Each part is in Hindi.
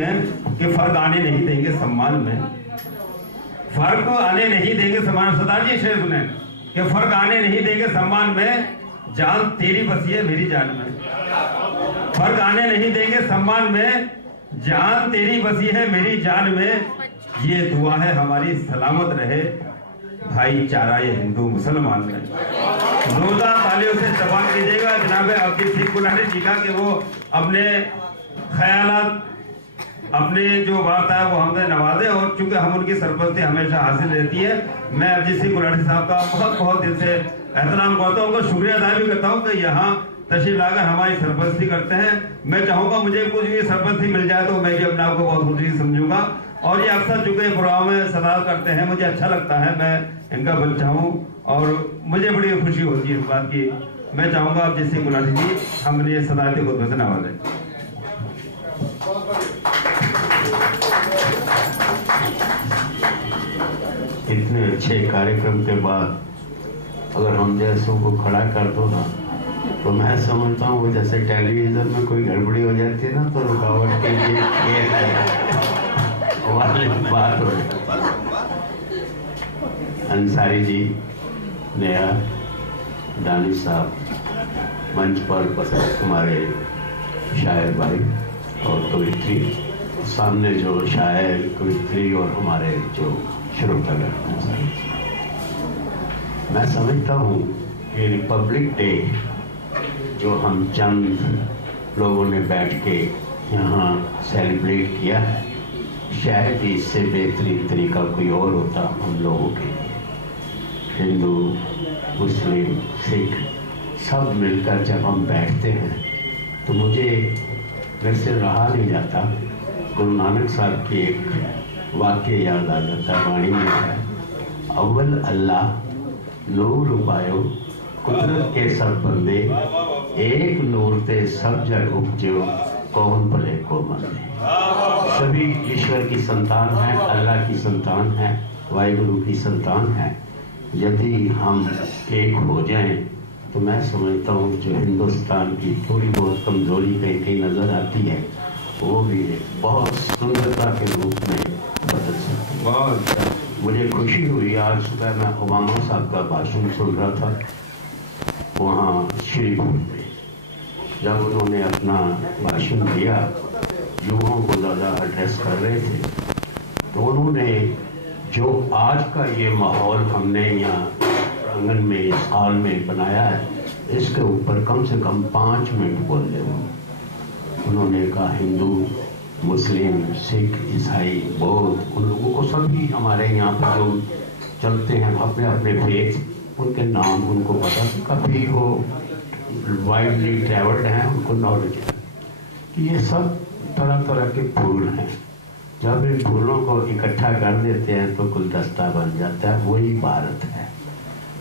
कि फर्क आने नहीं देंगे सम्मान में, फर्क आने नहीं देंगे सम्मान। सरदार जी शेर सुने कि फर्क आने नहीं देंगे सम्मान में, जान तेरी बसी है मेरी जान में। फर्क आने नहीं देंगे सम्मान में, जान तेरी बसी है मेरी जान में। ये दुआ है हमारी सलामत रहे भाईचारा ये हिंदू मुसलमान में। जोरदार तालियों से इस्तेमाल कीजिएगा जनाब अब्दुल सिंह कुलानी जी का कि वो अपने ख्यालात, अपने जो बात है वो हमसे नवाजे, और चूंकि हम उनकी सरपरस्ती हमेशा हासिल रहती है। मैं अब्दुल सिंह कुलानी साहब का बहुत बहुत दिल से एहतराम करता हूँ, उनका शुक्रिया अदा भी करता हूँ कि यहाँ तशरीफ लाकर हमारी सरपरस्ती करते हैं। मैं चाहूँगा मुझे कुछ भी सरपरस्ती मिल जाए तो मैं भी अपने आप को बहुत खुशी समझूंगा। और ये अक्सर चूंकि प्रोग्राम में सदारत करते हैं, मुझे अच्छा लगता है, मैं इनका बच्चा हूँ और मुझे बड़ी खुशी होती है इस बात की। मैं चाहूँगा अब जैसे गुलाटी जी हमने ये सदारती खुतबे से नवाजें। इतने अच्छे कार्यक्रम के बाद अगर हम जैसों को खड़ा कर दो ना, तो मैं समझता हूँ जैसे टेलीविजन में कोई गड़बड़ी हो जाती है ना, तो रुकावट के लिए वाली बात हो। अंसारी जी, नया दानिश साहब, मंच पर पसंद हमारे शायर भाई और कवित्री, सामने जो शायर कवित्री और हमारे जो श्रोतागण, मैं समझता हूँ कि रिपब्लिक डे जो हम चंद लोगों ने बैठ के यहाँ सेलिब्रेट किया है, शायद ही इससे बेहतरीन तरीका कोई और होता हम लोगों के लिए। हिंदू, मुस्लिम, सिख सब मिलकर जब हम बैठते हैं तो मुझे मेरे से रहा नहीं जाता गुरु नानक साहब की एक वाक्य याद आ जाता, वाणी में है, अव्वल अल्लाह नूर उपायो कुदरत के सब बंदे, एक नूर ते सब जग उपजो कौन भले को माने। सभी ईश्वर की संतान है, अल्लाह की संतान है, वाहिगुरु की संतान है। यदि हम एक हो जाएं तो मैं समझता हूँ जो हिंदुस्तान की थोड़ी बहुत कमजोरी कहीं कहीं नजर आती है वो भी बहुत सुंदरता के रूप में बदल सकती है। बहुत मुझे खुशी हुई, आज सुबह मैं ओबामा साहब का भाषण सुन रहा था वहाँ श्रीपुर में, जब उन्होंने अपना भाषण दिया, युवाओं को ज़्यादा एड्रेस कर रहे थे, तो उन्होंने जो आज का ये माहौल हमने यहाँ आंगन में इस हॉल में बनाया है, इसके ऊपर कम से कम 5 मिनट बोले। उन्होंने कहा हिंदू, मुस्लिम, सिख, ईसाई, बौद्ध, उन लोगों को सभी हमारे यहाँ पर जो चलते हैं अपने अपने फेथ, उनके नाम उनको पता, कभी वो वाइडली ट्रेवल्ड हैं, उनको नॉलेज है कि ये सब तरह तरह के फूल हैं। जब इन फूलों को इकट्ठा कर देते हैं तो गुलदस्ता बन जाता है, वही भारत है।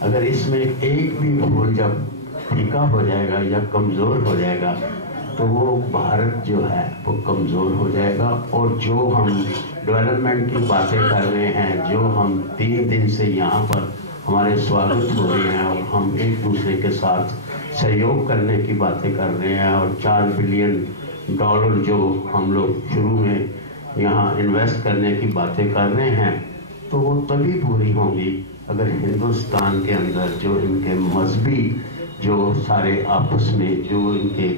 अगर इसमें एक भी फूल जब फीका हो जाएगा या कमज़ोर हो जाएगा तो वो भारत जो है वो कमज़ोर हो जाएगा। और जो हम डेवलपमेंट की बातें कर रहे हैं, जो हम 3 दिन से यहाँ पर हमारे स्वागत हो रहे हैं और हम एक दूसरे के साथ सहयोग करने की बातें कर रहे हैं, और $4 बिलियन जो हम लोग शुरू में यहाँ इन्वेस्ट करने की बातें कर रहे हैं, तो वो तभी पूरी होंगी अगर हिंदुस्तान के अंदर जो इनके मजहबी जो सारे आपस में जो इनके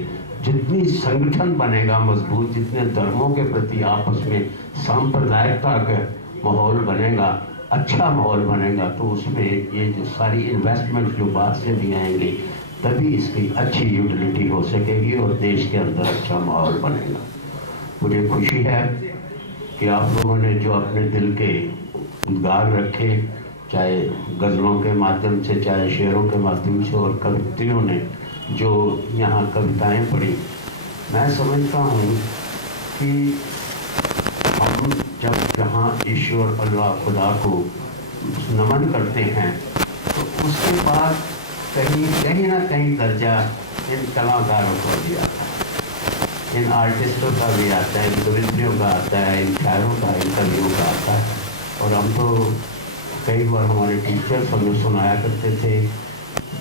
जितनी संगठन बनेगा मजबूत, जितने धर्मों के प्रति आपस में सांप्रदायिकता का माहौल बनेगा, अच्छा माहौल बनेगा, तो उसमें ये जो सारी इन्वेस्टमेंट जो बाहर से भी आएंगे तभी इसकी अच्छी यूटिलिटी हो सकेगी और देश के अंदर अच्छा माहौल बनेगा। मुझे खुशी है कि आप लोगों ने जो अपने दिल के उद्गार रखे, चाहे गज़लों के माध्यम से, चाहे शेरों के माध्यम से, और कवित्रियों ने जो यहाँ कविताएं पढ़ी, मैं समझता हूँ कि हम जब जहाँ ईश्वर अल्लाह खुदा को नमन करते हैं तो उसके बाद कहीं ना कहीं दर्जा इन कलाकारों का भी आता है, इन आर्टिस्टों का भी आता है, इन कवित्रियों का आता है, इन शायरों का, इन कवियों का आता है। और हम तो कई बार हमारे टीचर्स हमें सुनाया करते थे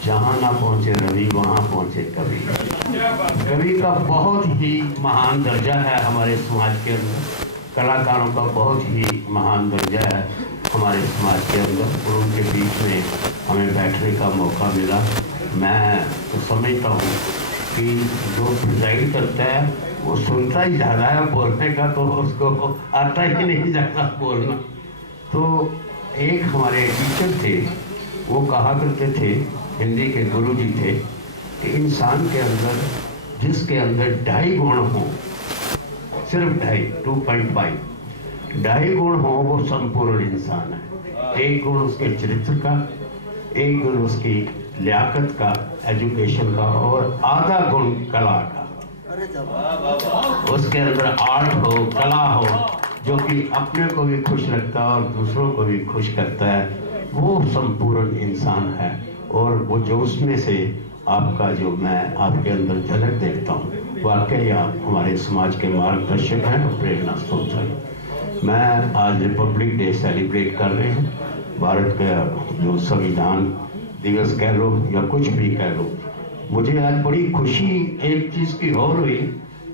जहाँ ना पहुँचे रवि वहाँ पहुँचे कवि। कवि का बहुत ही महान दर्जा है हमारे समाज के अंदर, कलाकारों का बहुत ही महान दर्जा है हमारे समाज के अंदर, और उनके बीच में हमें बैठने का मौका मिला। मैं तो समझता हूँ कि जो प्रिजाइड करता है वो सुनता ही ज़्यादा है, बोलने का तो उसको आता ही नहीं ज़्यादा बोलना। तो एक हमारे टीचर थे, वो कहा करते थे, हिंदी के गुरु जी थे, कि इंसान के अंदर जिसके अंदर 2.5 गुण हों, सिर्फ 2.5 गुण हों, वो संपूर्ण इंसान है। एक गुण उसके चरित्र का, एक गुण उसकी लियाकत का, एजुकेशन का, और आधा गुण कला का। उसके अंदर आर्ट हो, कला हो, जो कि अपने को भी खुश रखता है और दूसरों को भी खुश करता है, वो संपूर्ण इंसान है। और वो जो उसमें से आपका जो मैं आपके अंदर झलक देखता हूँ, वाकई आप हमारे समाज के मार्गदर्शक हैं और प्रेरणा स्रोत हैं। मैं आज रिपब्लिक डे सेलिब्रेट कर रहे हैं, भारत का जो संविधान दिवस कह लो या कुछ भी कह लो, मुझे आज बड़ी खुशी एक चीज़ की और हुई,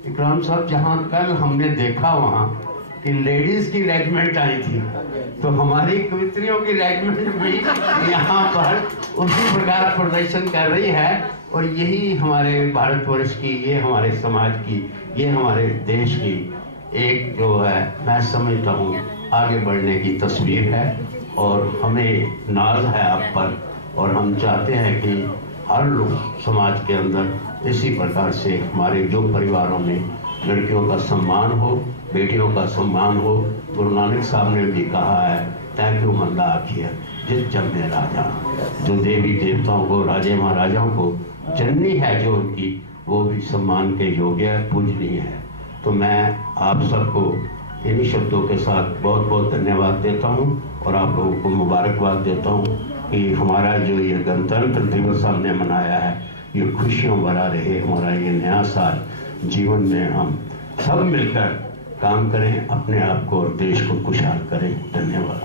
इकराम साहब, जहाँ कल हमने देखा वहाँ कि लेडीज की रेजिमेंट आई थी, तो हमारी कवित्रियों की रेजिमेंट भी यहाँ पर उसी प्रकार प्रदर्शन कर रही है। और यही हमारे भारतवर्ष की, ये हमारे समाज की, ये हमारे देश की एक जो है, मैं समझता हूँ आगे बढ़ने की तस्वीर है। और हमें नाज है आप पर, और हम चाहते हैं कि हर लोग समाज के अंदर इसी प्रकार से हमारे जो परिवारों में लड़कियों का सम्मान हो, बेटियों का सम्मान हो। गुरु नानक साहब ने भी कहा है, तय क्यों मंदा आखिया जिस जन्मे राजा, जो देवी देवताओं को, राजे महाराजाओं को जननी है जो उनकी, वो भी सम्मान के योग्य है, पूजनीय है। तो मैं आप सबको इन्हीं शब्दों के साथ बहुत बहुत धन्यवाद देता हूँ और आप लोगों को मुबारकबाद देता हूँ कि हमारा जो ये गणतंत्र दिवस हमने मनाया है, ये खुशियों भरा रहे। हमारा ये नया साल, जीवन में हम सब मिलकर काम करें, अपने आप को और देश को खुशहाल करें। धन्यवाद।